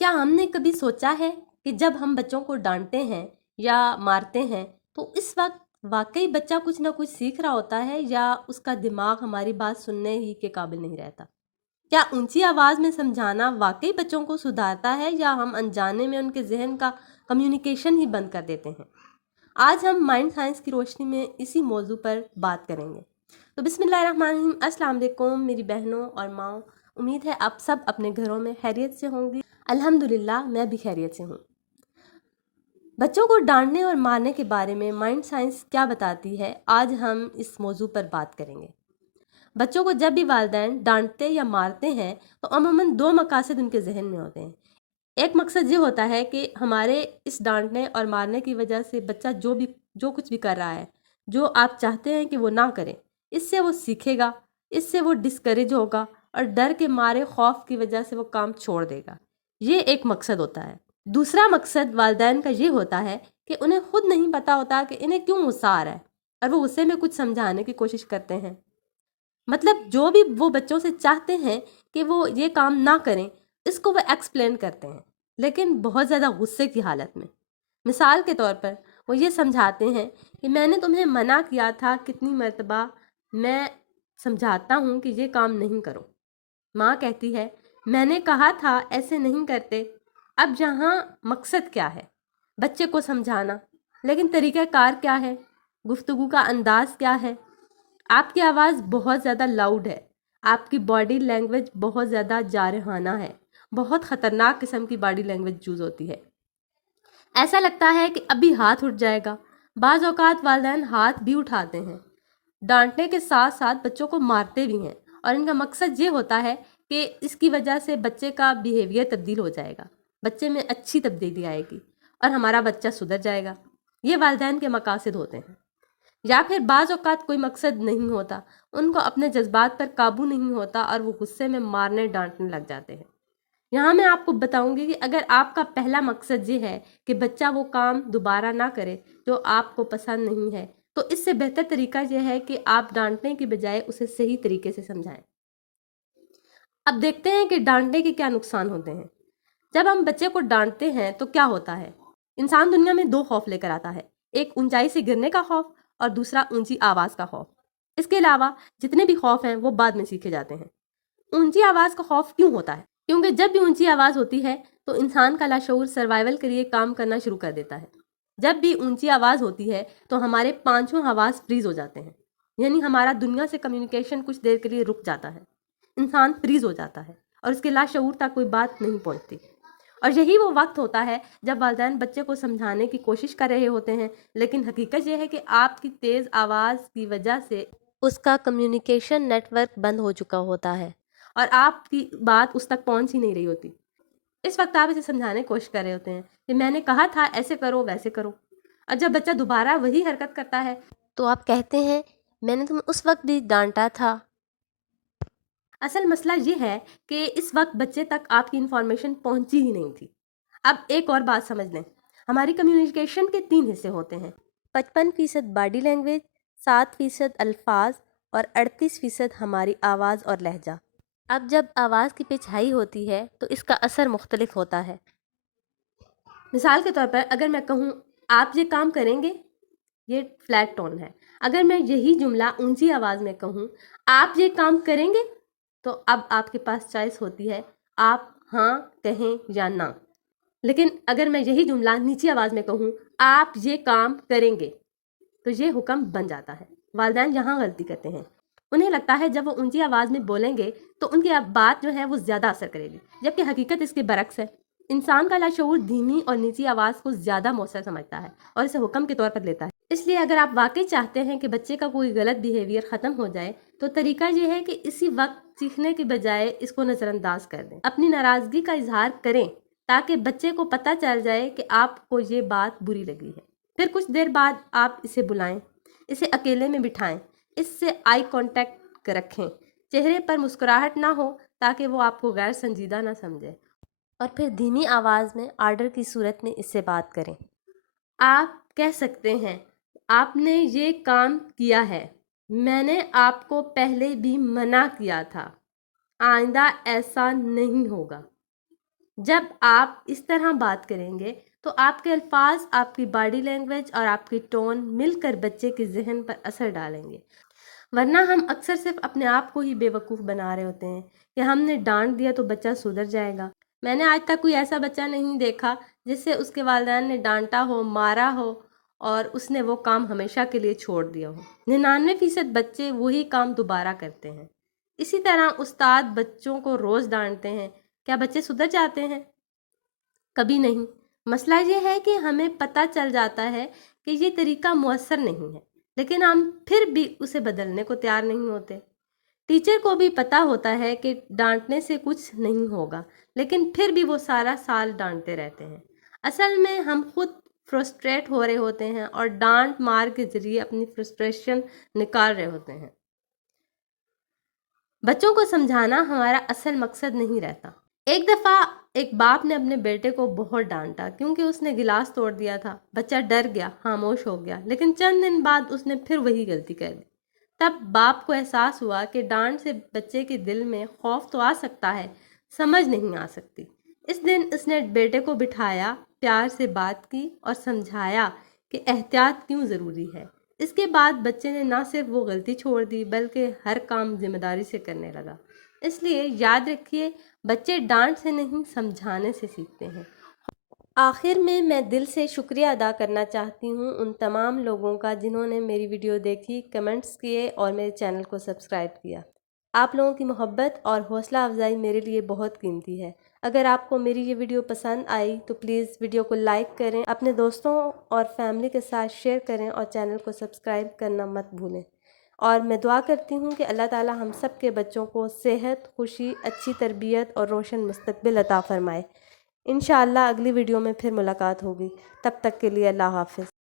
क्या हमने कभी सोचा है कि जब हम बच्चों को डांटते हैं या मारते हैं तो इस वक्त वाकई बच्चा कुछ ना कुछ सीख रहा होता है या उसका दिमाग हमारी बात सुनने ही के काबिल नहीं रहता? क्या ऊंची आवाज में समझाना वाकई बच्चों को सुधारता है या हम अनजाने में उनके जहन का कम्युनिकेशन ही बंद कर देते हैं? आज हम माइंड साइंस की रोशनी में इसी मौजू पर बात करेंगे। तो बिस्मिल्लाहिर्रहमानिर्रहीम, अस्सलाम वालेकुम मेरी बहनों और माओ। उम्मीद है आप सब अपने घरों में खैरियत से होंगी। अल्हम्दुलिल्लाह मैं भी खैरियत से हूँ। बच्चों को डांटने और मारने के बारे में माइंड साइंस क्या बताती है, आज हम इस मौजू पर बात करेंगे। बच्चों को जब भी वालिदैन डांटते या मारते हैं तो अमूमन दो मकासद उनके जहन में होते हैं। एक मकसद ये होता है कि हमारे इस डांटने और मारने की वजह से बच्चा जो कुछ भी कर रहा है, जो आप चाहते हैं कि वो ना करे, इससे वो सीखेगा, इससे वो डिस्करेज होगा और डर के मारे खौफ की वजह से वो काम छोड़ देगा। ये एक मकसद होता है। दूसरा मकसद वालिदैन का ये होता है कि उन्हें खुद नहीं पता होता कि इन्हें क्यों गुस्सा आ रहा है और वो गुस्से में कुछ समझाने की कोशिश करते हैं। मतलब जो भी वो बच्चों से चाहते हैं कि वो ये काम ना करें, इसको वो एक्सप्लेन करते हैं, लेकिन बहुत ज़्यादा गुस्से की हालत में। मिसाल के तौर पर वो ये समझाते हैं कि मैंने तुम्हें मना किया था कितनी मर्तबा, मैं समझाता हूँ कि ये काम नहीं करो। माँ कहती है मैंने कहा था ऐसे नहीं करते। अब यहाँ मकसद क्या है? बच्चे को समझाना, लेकिन तरीक़ाकार क्या है? गुफ्तगू का अंदाज़ क्या है? आपकी आवाज़ बहुत ज़्यादा लाउड है, आपकी बॉडी लैंग्वेज बहुत ज़्यादा जारहाना है, बहुत ख़तरनाक किस्म की बॉडी लैंग्वेज यूज़ होती है। ऐसा लगता है कि अभी हाथ उठ जाएगा। बाज़ औक़ात वालिदैन हाथ भी उठाते हैं, डांटने के साथ साथ बच्चों को मारते भी हैं और इनका मकसद ये होता है कि इसकी वजह से बच्चे का बिहेवियर तब्दील हो जाएगा, बच्चे में अच्छी तब्दीली आएगी और हमारा बच्चा सुधर जाएगा। ये वालिदैन के मकासद होते हैं। या फिर बाज़ औक़ात कोई मकसद नहीं होता, उनको अपने जज्बात पर काबू नहीं होता और वो गुस्से में मारने डांटने लग जाते हैं। यहाँ मैं आपको बताऊंगी कि अगर आपका पहला मकसद ये है कि बच्चा वो काम दोबारा ना करे जो आपको पसंद नहीं है, तो इससे बेहतर तरीका यह है कि आप डांटने की बजाय उसे सही तरीके से समझाएं। अब देखते हैं कि डांटने के क्या नुकसान होते हैं। जब हम बच्चे को डांटते हैं तो क्या होता है? इंसान दुनिया में दो खौफ लेकर आता है, एक ऊंचाई से गिरने का खौफ और दूसरा ऊंची आवाज़ का खौफ। इसके अलावा जितने भी खौफ हैं वो बाद में सीखे जाते हैं। ऊंची आवाज़ का खौफ क्यों होता है? क्योंकि जब भी ऊंची आवाज़ होती है तो इंसान का लाशऊर सर्वाइवल के लिए काम करना शुरू कर देता है। जब भी ऊंची आवाज़ होती है तो हमारे पांचों हवास फ्रीज हो जाते हैं, यानी हमारा दुनिया से कम्युनिकेशन कुछ देर के लिए रुक जाता है। इंसान फ्रीज हो जाता है और उसके लाशऊर तक कोई बात नहीं पहुंचती। और यही वो वक्त होता है जब वालिदैन बच्चे को समझाने की कोशिश कर रहे होते हैं, लेकिन हकीकत यह है कि आपकी तेज़ आवाज़ की वजह से उसका कम्युनिकेशन नेटवर्क बंद हो चुका होता है और आपकी बात उस तक पहुंच ही नहीं रही होती। इस वक्त आप इसे समझाने की कोशिश कर रहे होते हैं कि मैंने कहा था ऐसे करो वैसे करो, और जब बच्चा दोबारा वही हरकत करता है तो आप कहते हैं मैंने तुम्हें उस वक्त भी डांटा था। असल मसला ये है कि इस वक्त बच्चे तक आपकी इंफॉर्मेशन पहुंची ही नहीं थी। अब एक और बात समझ लें, हमारी कम्युनिकेशन के 3 हिस्से होते हैं। 55% बॉडी लैंग्वेज, 7% अल्फाज और 38% हमारी आवाज़ और लहजा। अब जब आवाज़ की पिच हाई होती है तो इसका असर मुख्तलिफ होता है। मिसाल के तौर पर अगर मैं कहूँ आप ये काम करेंगे, ये फ्लैट टोन है। अगर मैं यही जुमला ऊंची आवाज़ में कहूँ आप ये काम करेंगे, तो अब आपके पास चॉइस होती है, आप हाँ कहें या ना। लेकिन अगर मैं यही जुमला नीची आवाज़ में कहूँ आप ये काम करेंगे, तो ये हुक्म बन जाता है। वालिदैन यहाँ गलती करते हैं। उन्हें लगता है जब वो ऊंची आवाज़ में बोलेंगे तो उनकी बात जो है वो ज़्यादा असर करेगी, जबकि हकीकत इसके बरक्स है। इंसान का लाशऊर धीमी और नीची आवाज़ को ज़्यादा मौसर समझता है और इसे हुक्म के तौर पर लेता है। इसलिए अगर आप वाकई चाहते हैं कि बच्चे का कोई गलत बिहेवियर ख़त्म हो जाए तो तरीका ये है कि इसी वक्त सीखने के बजाय इसको नज़रअंदाज कर दें। अपनी नाराज़गी का इजहार करें ताकि बच्चे को पता चल जाए कि आपको ये बात बुरी लगी है। फिर कुछ देर बाद आप इसे बुलाएं, इसे अकेले में बिठाएं, इससे आई कांटेक्ट रखें, चेहरे पर मुस्कुराहट ना हो ताकि वो आपको गैर संजीदा ना समझे, और फिर धीमी आवाज़ में आर्डर की सूरत में इससे बात करें। आप कह सकते हैं आपने ये काम किया है, मैंने आपको पहले भी मना किया था, आइंदा ऐसा नहीं होगा। جب آپ اس طرح بات کریں گے تو آپ کے الفاظ، آپ کی باڈی لینگویج اور آپ کی ٹون مل کر بچے کے ذہن پر اثر ڈالیں گے، ورنہ ہم اکثر صرف اپنے آپ کو ہی بے وقوف بنا رہے ہوتے ہیں کہ ہم نے ڈانٹ دیا تو بچہ سدھر جائے گا۔ میں نے آج تک کوئی ایسا بچہ نہیں دیکھا جس سے اس کے والدین نے ڈانٹا ہو، مارا ہو اور اس نے وہ کام ہمیشہ کے لیے چھوڑ دیا ہو۔ 99% بچے وہی کام دوبارہ کرتے ہیں۔ اسی طرح استاد بچوں کو روز ڈانٹتے ہیں، کیا بچے سدھر جاتے ہیں؟ کبھی نہیں۔ مسئلہ یہ ہے کہ ہمیں پتہ چل جاتا ہے کہ یہ طریقہ مؤثر نہیں ہے، لیکن ہم پھر بھی اسے بدلنے کو تیار نہیں ہوتے۔ ٹیچر کو بھی پتہ ہوتا ہے کہ ڈانٹنے سے کچھ نہیں ہوگا، لیکن پھر بھی وہ سارا سال ڈانٹتے رہتے ہیں۔ اصل میں ہم خود فرسٹریٹ ہو رہے ہوتے ہیں اور ڈانٹ مار کے ذریعے اپنی فرسٹریشن نکال رہے ہوتے ہیں۔ بچوں کو سمجھانا ہمارا اصل مقصد نہیں رہتا۔ ایک دفعہ ایک باپ نے اپنے بیٹے کو بہت ڈانٹا کیونکہ اس نے گلاس توڑ دیا تھا۔ بچہ ڈر گیا، خاموش ہو گیا، لیکن چند دن بعد اس نے پھر وہی غلطی کر دی۔ تب باپ کو احساس ہوا کہ ڈانٹ سے بچے کے دل میں خوف تو آ سکتا ہے، سمجھ نہیں آ سکتی۔ اس دن اس نے بیٹے کو بٹھایا، پیار سے بات کی اور سمجھایا کہ احتیاط کیوں ضروری ہے۔ اس کے بعد بچے نے نہ صرف وہ غلطی چھوڑ دی بلکہ ہر کام ذمہ داری سے کرنے لگا۔ اس لیے یاد رکھیے، بچے ڈانٹ سے نہیں سمجھانے سے سیکھتے ہیں۔ آخر میں دل سے شکریہ ادا کرنا چاہتی ہوں ان تمام لوگوں کا جنہوں نے میری ویڈیو دیکھی، کمنٹس کیے اور میرے چینل کو سبسکرائب کیا۔ آپ لوگوں کی محبت اور حوصلہ افزائی میرے لیے بہت قیمتی ہے۔ اگر آپ کو میری یہ ویڈیو پسند آئی تو پلیز ویڈیو کو لائک کریں، اپنے دوستوں اور فیملی کے ساتھ شیئر کریں اور چینل کو سبسکرائب کرنا مت بھولیں۔ اور میں دعا کرتی ہوں کہ اللہ تعالی ہم سب کے بچوں کو صحت، خوشی، اچھی تربیت اور روشن مستقبل عطا فرمائے۔ انشاءاللہ اگلی ویڈیو میں پھر ملاقات ہوگی۔ تب تک کے لیے اللہ حافظ۔